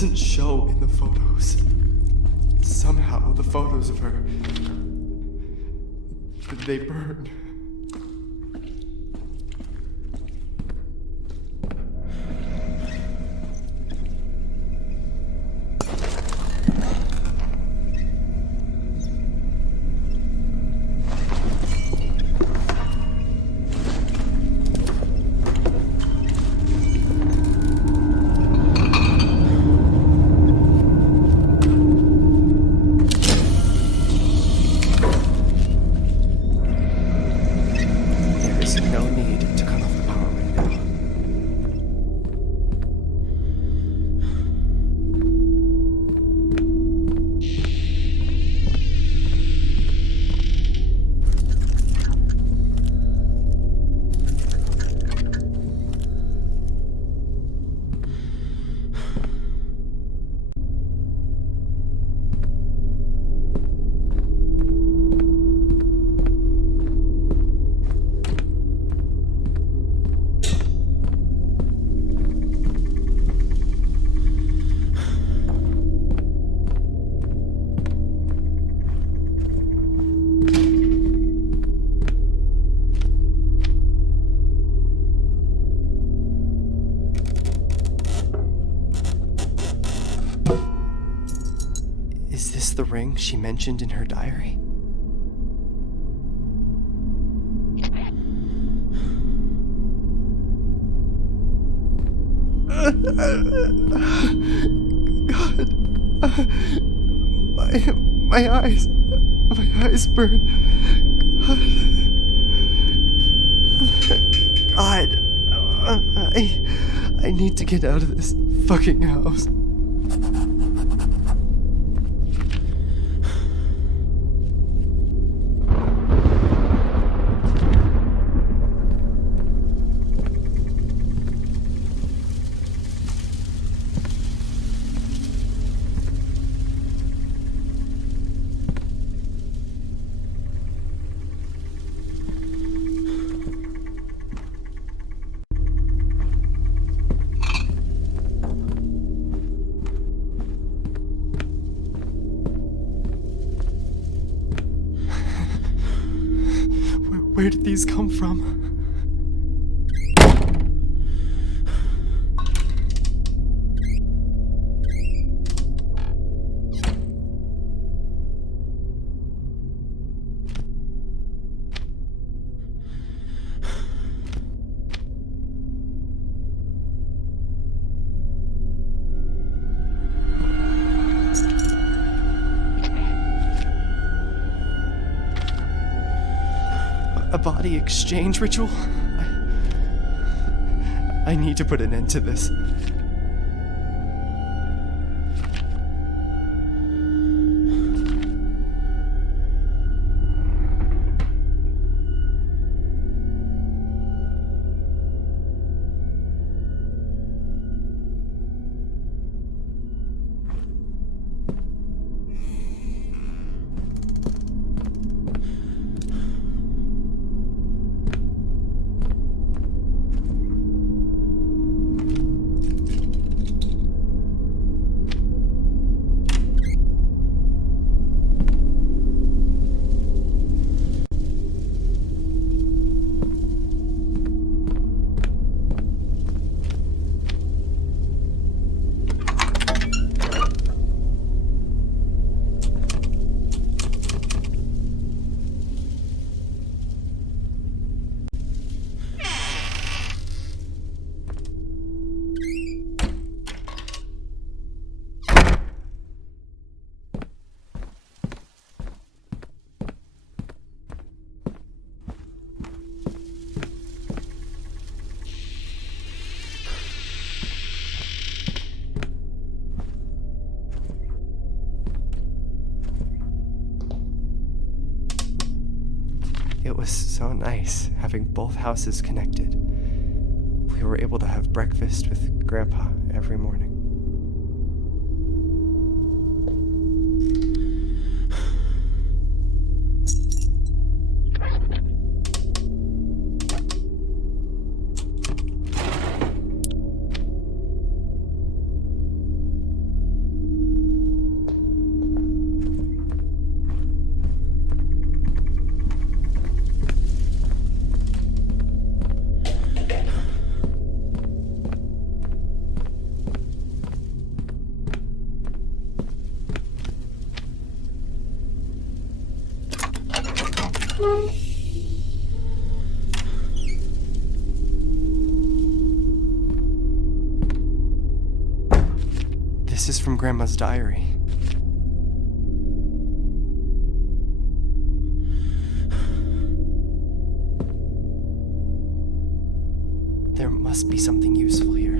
doesn't show in the photos. Somehow the photos of her, they burned. No need to cut off the power right now. Is this the ring she mentioned in her diary? God, my eyes burn. God, I need to get out of this fucking house. Where did these come from? A body exchange ritual? I need to put an end to this. It was so nice having both houses connected. We were able to have breakfast with Grandpa every morning. This is from Grandma's diary. There must be something useful here.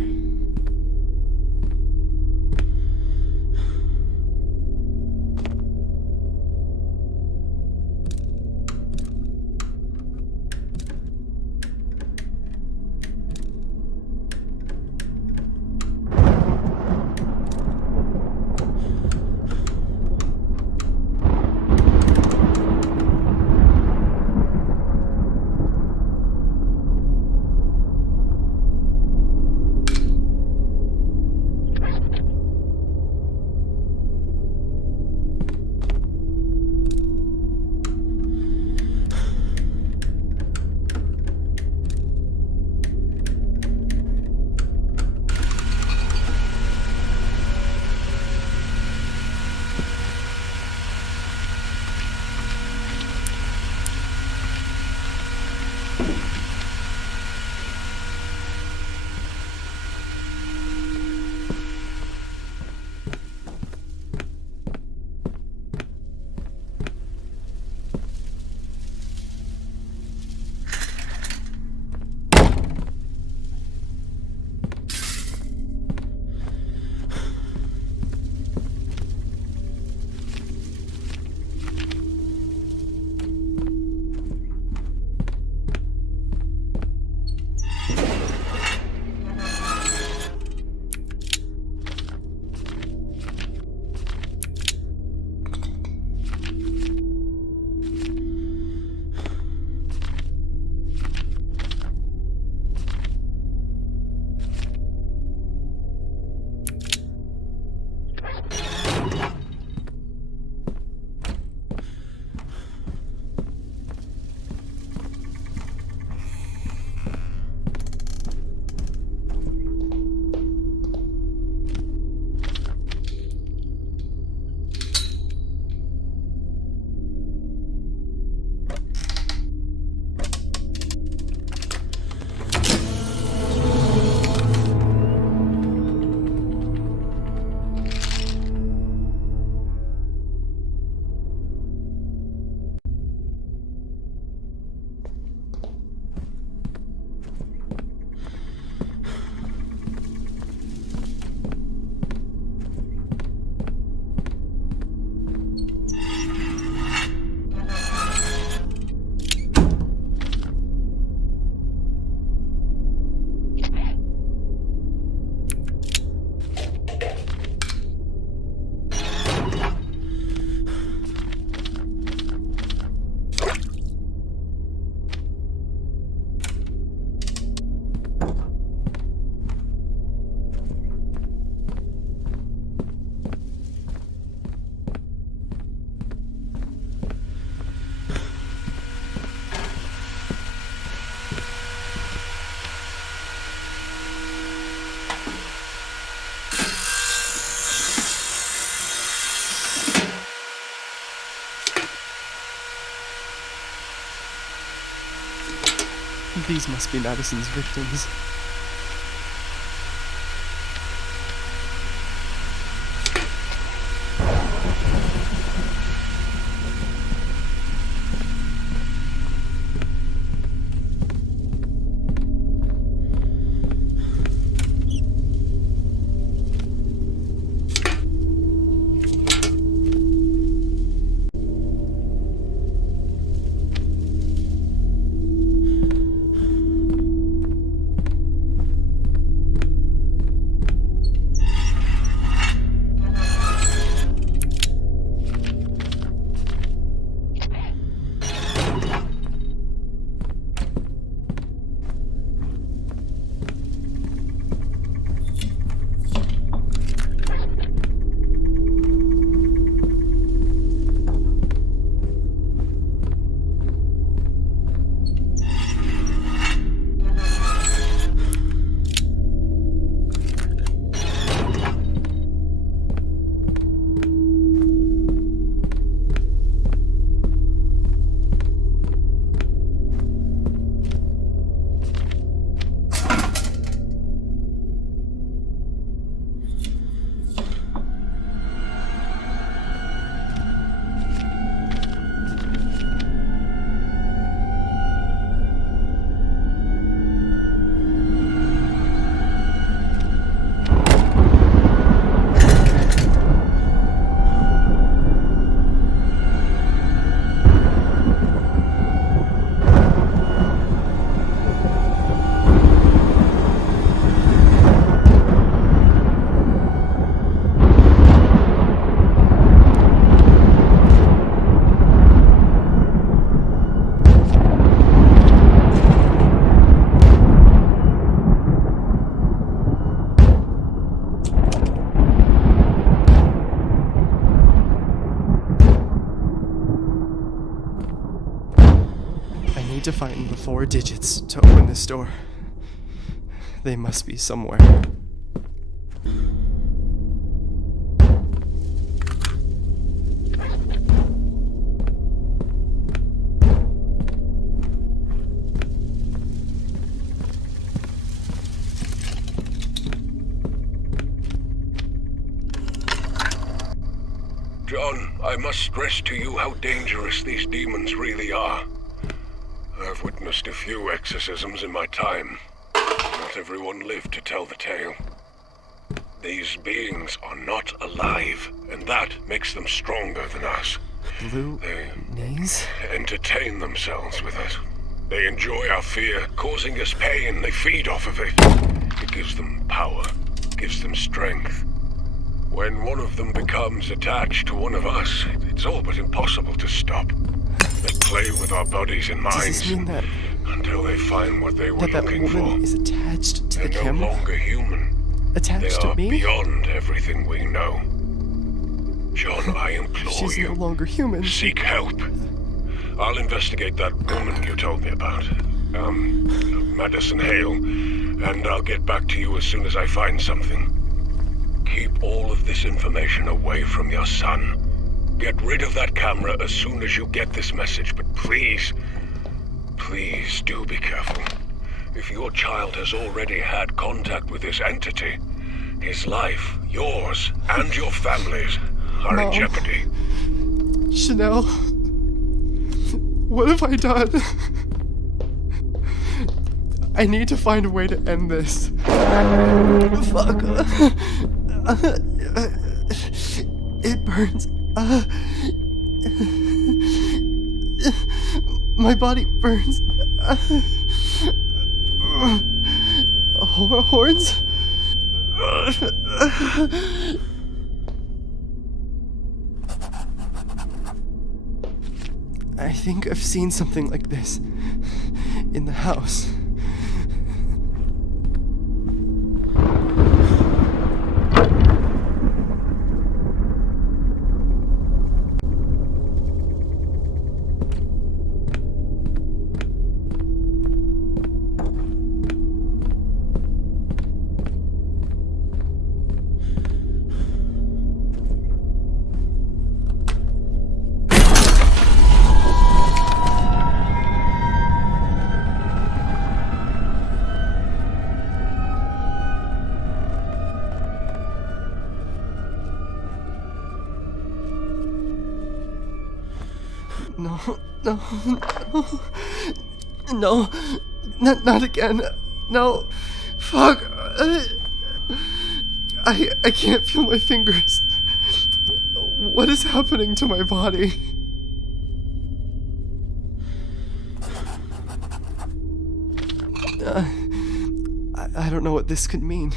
These must be Madison's victims. need to find the 4 digits to open this door. They must be somewhere. John, I must stress to you how dangerous these demons really are. I've witnessed a few exorcisms in my time. Not everyone lived to tell the tale. These beings are not alive, and that makes them stronger than us. Blue knees? They entertain themselves with us. They enjoy our fear, causing us pain. They feed off of it. It gives them power, gives them strength. When one of them becomes attached to one of us, it's all but impossible to stop. They play with our bodies and minds. Does this mean that until they find what they were that looking for. woman is attached to the They're camera? no longer human. Attached They to are me? beyond everything we know. John, I implore She's you, no longer human. seek help. I'll investigate that woman you told me about. Madison Hale, and I'll get back to you as soon as I find something. Keep all of this information away from your son. Get rid of that camera as soon as you get this message, but please do be careful. If your child has already had contact with this entity, his life, yours, and your family's are in Mom. jeopardy. Chanel, what have I done? I need to find a way to end this. Fuck. It burns. My body burns. Horns? I think I've seen something like this in the house. No, not again. No, fuck. I can't feel my fingers. What is happening to my body? I don't know what this could mean.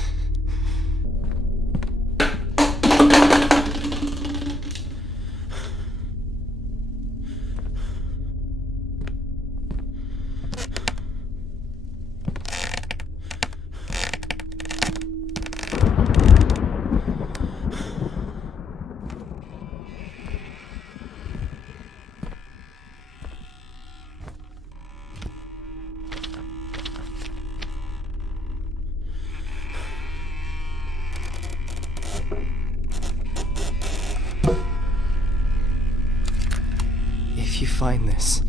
If you find this,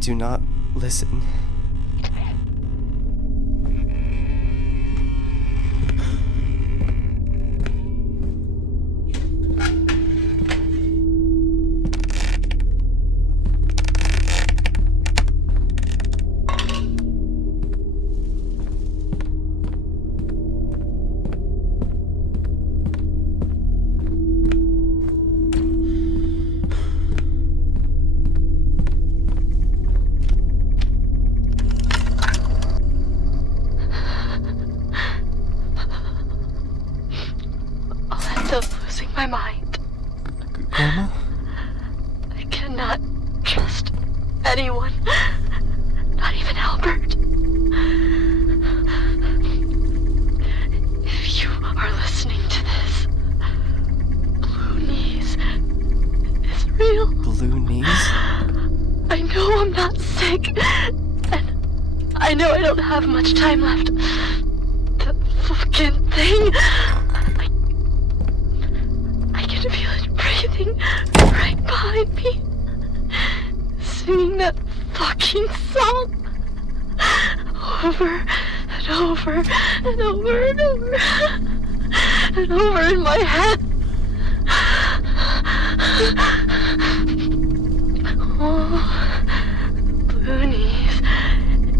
do not listen. My mind. Grandma? I cannot trust anyone, not even Albert. If you are listening to this, Blue Knees is real. Blue knees? I know I'm not sick. And I know I don't have much time left. The fucking thing. I can feel it breathing right behind me. Singing that fucking song. Over and over and over and over and over in my head. Oh, Loonies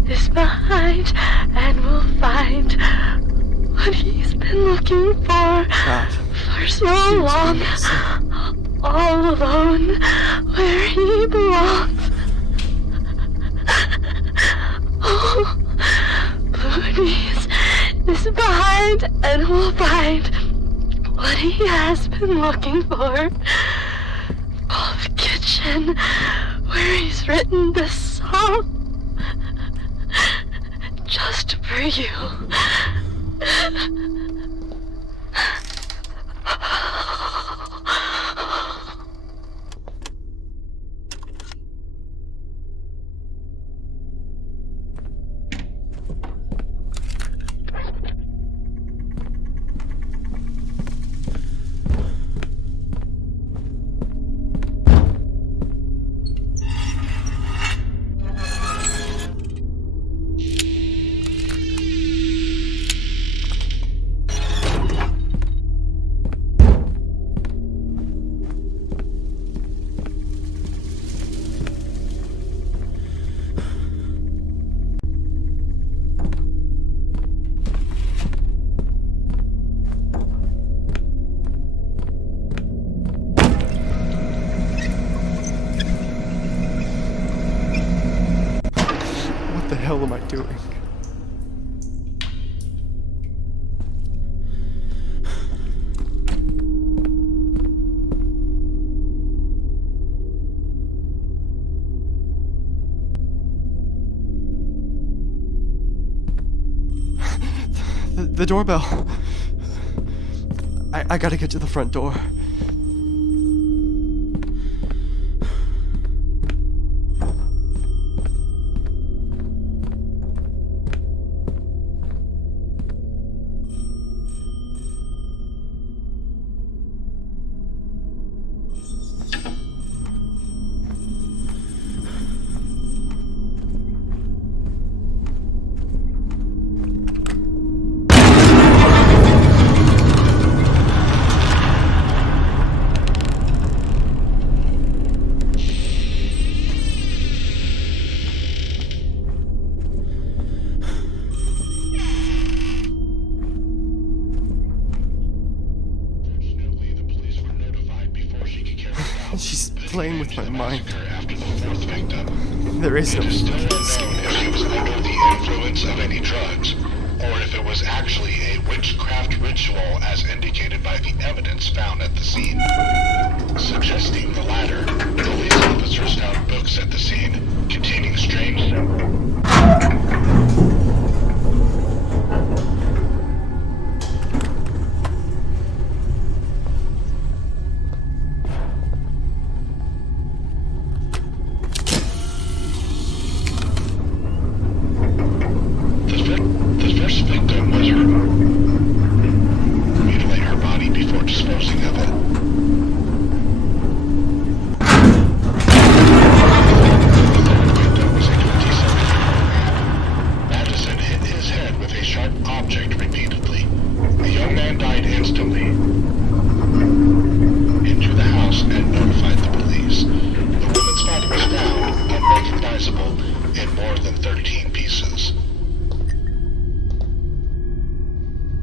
is behind and will find what he's been looking for so long. All alone where he belongs. Oh, Loonies is behind and will find what he has been looking for. Paul's kitchen, where he's written this song just for you. What the hell am I doing? The doorbell. I gotta get to the front door. She's playing with my mind. There is no still unknown if she was under the influence of any drugs, or if it was actually a witchcraft ritual as indicated by the evidence found at the scene. Suggesting the latter, police officers found books at the scene containing strange symbols. The first victim was her. Mutilate her body before disposing of it. The third victim was a 27-year-old man. Madison hit his head with a sharp object repeatedly. The young man died instantly. Into the house and notified the police. The woman's body was found unrecognizable in more than 13 pieces.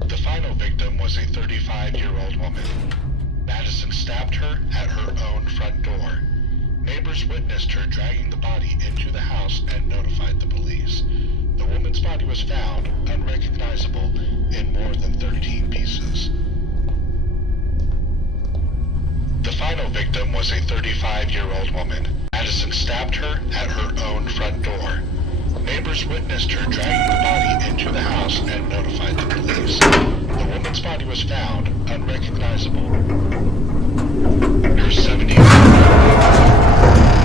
The final victim was a 35-year-old woman. Madison stabbed her at her own front door. Neighbors witnessed her dragging the body into the house and notified the police. The woman's body was found unrecognizable in more than 13 pieces. The final victim was a 35-year-old woman. Madison stabbed her at her own front door. Neighbors witnessed her dragging the body into the house and notified the police. The woman's body was found unrecognizable. Her 70-year-old.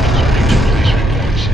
According to police reports,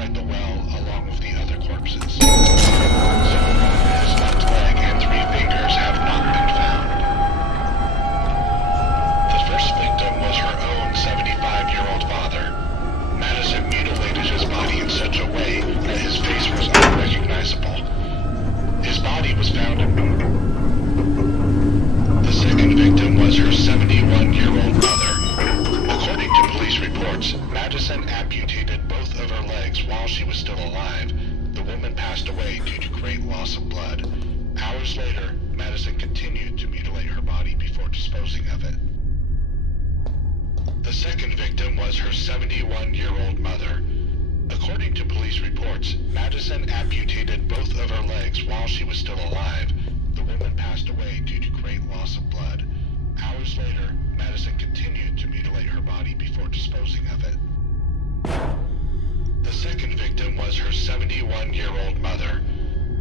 outside the well along with the other corpses. So far, his left leg and 3 fingers have not been found. The first victim was her own 75-year-old father. Madison mutilated his body in such a way that his face was unrecognizable. His body was found in... The second victim was her 71-year-old mother. According to police reports, Madison amputated both of her legs while she was still alive. The woman passed away due to great loss of blood. Hours later, Madison continued to mutilate her body before disposing of it. The second victim was her 71-year-old mother. According to police reports, Madison amputated both of her legs while she was still alive. The woman passed away due to great loss of blood. Hours later, Madison continued to mutilate her body before disposing of it. The second victim was her 71-year-old mother.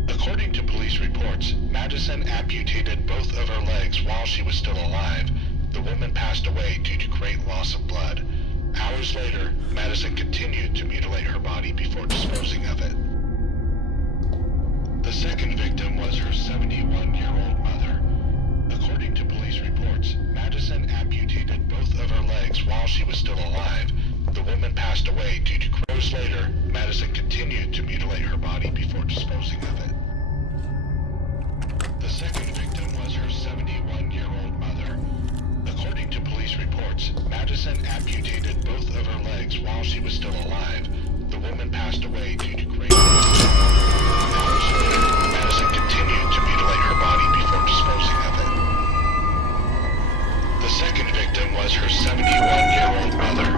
According to police reports, Madison amputated both of her legs while she was still alive. The woman passed away due to great loss of blood. Hours later, Madison continued to mutilate her body before disposing of it. The second victim was her 71-year-old mother. According to police reports, Madison amputated both of her legs while she was still alive. The woman passed away due to hours later, Madison continued to mutilate her body before disposing of it. The second victim was her 71-year-old mother. According to police reports, Madison amputated both of her legs while she was still alive. The woman passed away due to great hours later, Madison continued to mutilate her body before disposing of it. The second victim was her 71-year-old mother.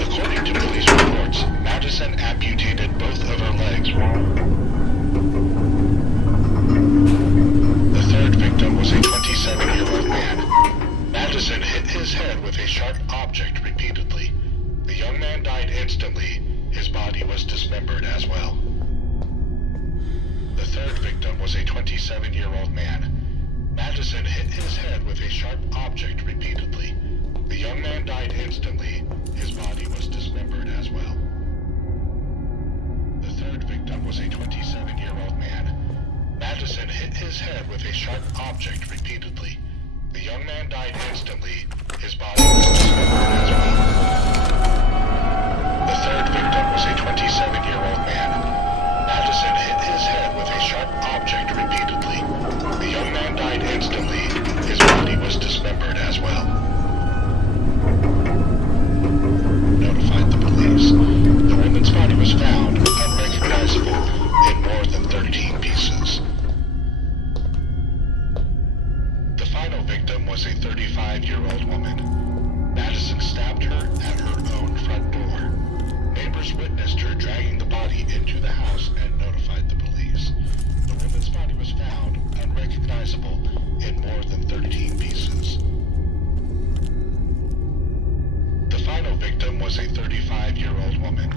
According to police reports, Madison amputated both of her legs while... The third victim was a 27-year-old man. Madison hit his head with a sharp object repeatedly. The young man died instantly. His body was dismembered as well. The third victim was a 27-year-old man. Madison hit his head with a sharp object repeatedly. The young man died instantly. His body was dismembered as well. The third victim was a 27-year-old man. Madison hit his head with a sharp object repeatedly. The young man died instantly. His body was dismembered as well. The third victim was a 27-year-old man. Madison hit his head with a sharp object repeatedly. The young man died instantly. His body was dismembered as well. Notified the police. The woman's body was found unrecognizable in more than 13 pieces. The final victim was a 35-year-old woman. Madison stabbed her at her own front door. Neighbors witnessed her dragging the body into the house and notified the police. The woman's body was found unrecognizable in more than 13 pieces. The final victim was a 35-year-old woman.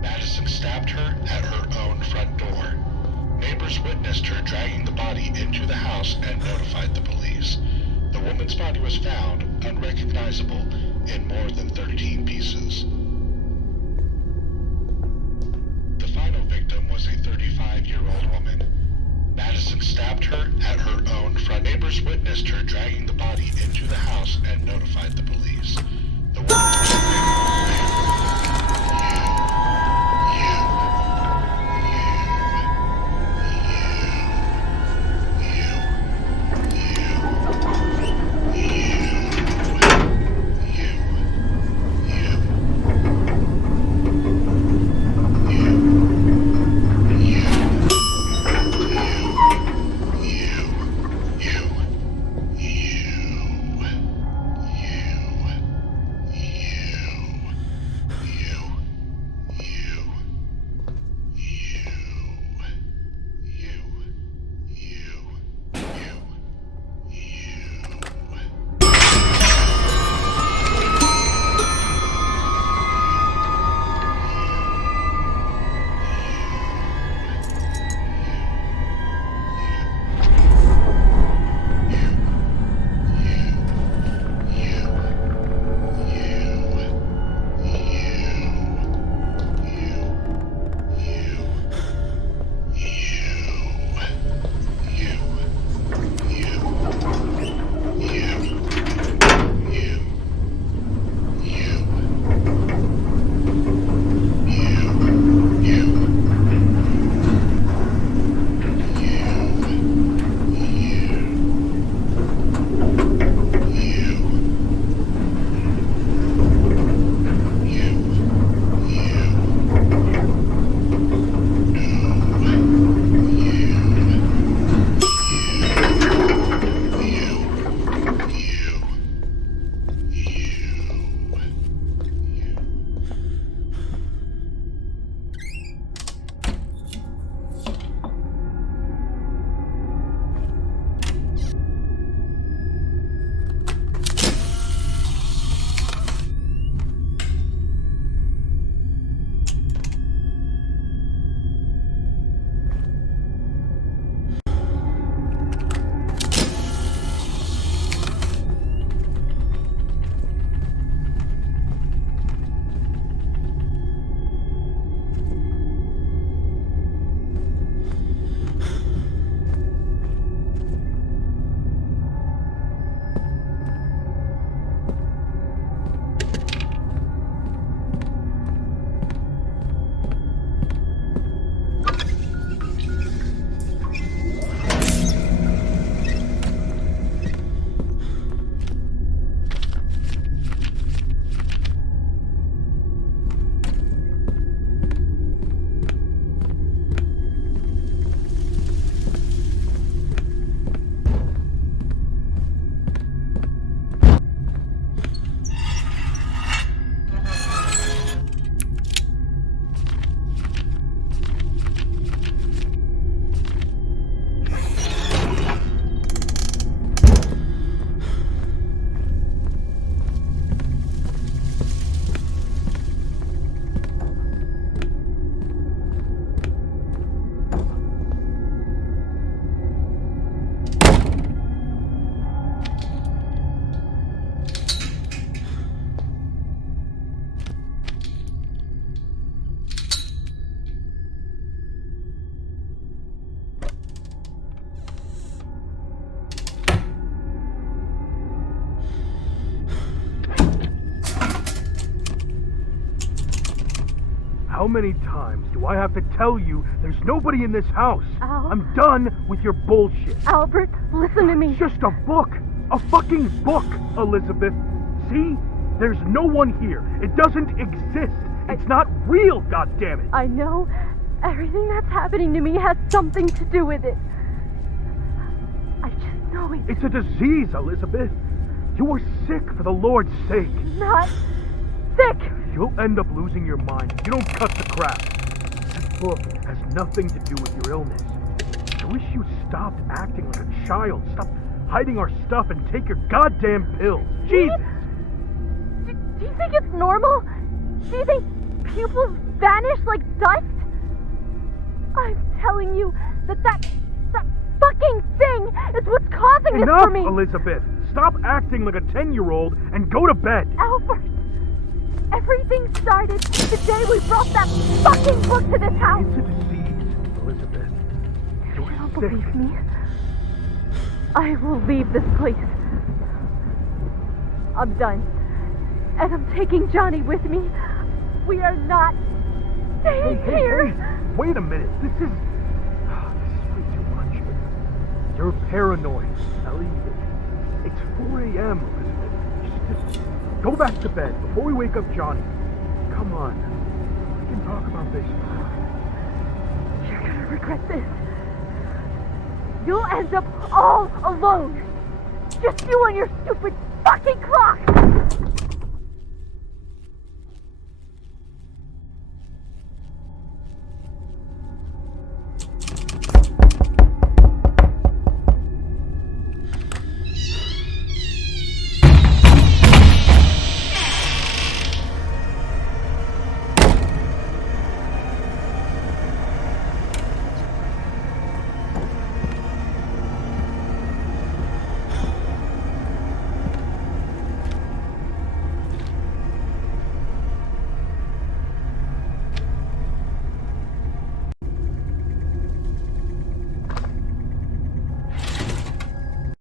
Madison stabbed her at her own front door. Neighbors witnessed her dragging the body into the house and notified the police. The woman's body was found unrecognizable in more than 13 pieces. The final victim was a 35-year-old woman. Madison stabbed her at her own front. Neighbors witnessed her dragging the body into the house and notified the police. The woman was How many times do I have to tell you there's nobody in this house? Al. I'm done with your bullshit. Albert, listen to me. It's just a book. A fucking book, Elizabeth. See? There's no one here. It doesn't exist. It's not real, goddammit. I know everything that's happening to me has something to do with it. I just know it. It's a disease, Elizabeth. You are sick for the Lord's sake. Not sick. You'll end up losing your mind if you don't cut the crap. This book has nothing to do with your illness. I wish you stopped acting like a child. Stop hiding our stuff and take your goddamn pills. Jesus! Do you think it's normal? Do you think pupils vanish like dust? I'm telling you that fucking thing is what's causing this for me. Enough, Elizabeth. Stop acting like a 10-year-old and go to bed. Albert, everything started the day we brought that fucking book to this house. It's a disease, Elizabeth. If you don't You're sick. believe me, I will leave this place. I'm done. And I'm taking Johnny with me. We are not staying here. Hey, wait a minute. This is way too much. You're paranoid, Ellie. It's 4 a.m., Elizabeth. Just go back to bed before we wake up Johnny. Come on. We can talk about this. You're gonna regret this. You'll end up all alone. Just you and your stupid fucking clock.